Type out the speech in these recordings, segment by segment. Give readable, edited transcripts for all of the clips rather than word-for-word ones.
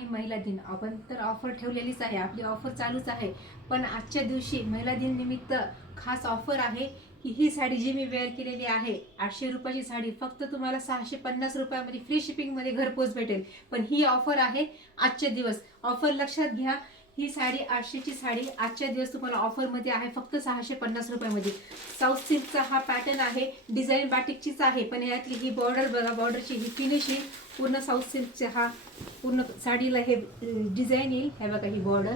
आहे महिला दिन. आपण तर ऑफर ठेवलेलीच आहे, आपली ऑफर चालूच आहे. पण आजच्या दिवशी महिला दिन निमित्त खास ऑफर आहे की ही साडी जी मी वेअर केलेली आहे 800 रुपयाची साडी फक्त तुम्हाला 650 रुपयामध्ये फ्री शिपिंगमध्ये घरपोच भेटेल. पण ही ऑफर आहे आजचे दिवस. ऑफर लक्षात घ्या. ही साडी 800ची साडी आजच्या दिवस तुम्हाला ऑफरमध्ये आहे फक्त 650 रुपयामध्ये. साऊथ सिल्कचा हा पॅटर्न आहे, डिझाईन बाटिकचीच आहे, पण यातली ही बॉर्डर बघा, बॉर्डरची ही फिनिशिंग पूर्ण साऊथ सिल्कचे हा पूर्ण साडीला हे डिझाईन येईल. हे बघा ही बॉर्डर,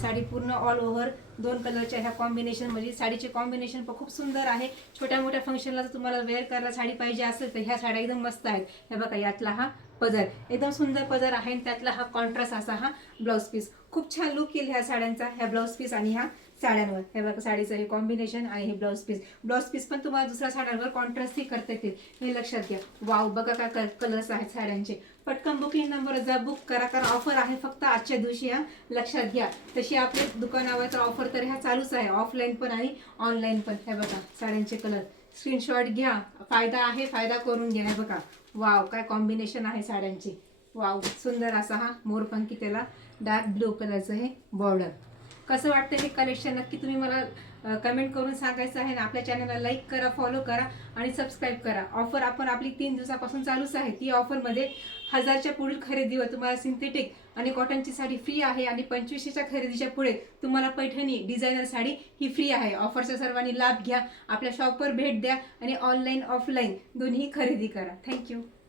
साडी पूर्ण ऑल ओव्हर 2 कलरच्या ह्या कॉम्बिनेशन मध्ये. साडीचे कॉम्बिनेशन पण खूप सुंदर आहे. छोट्या मोठ्या फंक्शनला जर तुम्हाला वेअर करायला साडी पाहिजे असेल तर ह्या साड्या एकदम मस्त आहेत. हे बघा यातला हा पदर एकदम सुंदर पदर आहे आणि त्यातला हा कॉन्ट्रास्ट असा हा ब्लाउज पीस. खूप छान लुक येईल ह्या साड्यांचा, ह्या ब्लाउज पीस आणि ह्या साड्यांवर. हे बघा साडीचं हे कॉम्बिनेशन आणि हे ब्लाउज पीस. ब्लाउज पीस पण तुम्हाला दुसऱ्या साड्यांवर कॉन्ट्रास्टही करता येतील, हे लक्षात घ्या. वाव, बघा काय कलर्स आहेत साड्यांचे. पटकन बुकिंग नंबर जा, बुक करा, कारण ऑफर आहे फक्त आजच्या दिवशी, हा लक्षात घ्या. तशी आपल्या दुकानावर ऑफर तर ह्या चालूच आहे, ऑफलाईन पण आणि ऑनलाईन पण. हे बघा साड्यांचे कलर, स्क्रीनशॉट घ्या, फायदा आहे, फायदा करून घ्या. हे बघा वाव, काय कॉम्बिनेशन आहे साड्यांची. वाव, सुंदर असा हा मोरपंखी, त्याला डार्क ब्लू कलरचं हे बॉर्डर. कसं वाटतं हे कलेक्शन नक्की तुम्ही मला कमेंट करून सांगायचं आहे. ना आपल्या चॅनलला लाईक करा, फॉलो करा आणि सबस्क्राईब करा. ऑफर आपण आपली 3 दिवसापासून चालूच आहे. ती ऑफरमध्ये 1000च्या पुढील खरेदीवर तुम्हाला सिंथेटिक आणि कॉटनची साडी फ्री आहे आणि 2500च्या खरेदीच्या पुढे तुम्हाला पैठणी डिझायनर साडी ही फ्री आहे. ऑफरचा सर्वांनी लाभ घ्या, आपल्या शॉपवर भेट द्या आणि ऑनलाईन ऑफलाईन दोन्ही खरेदी करा. थँक्यू.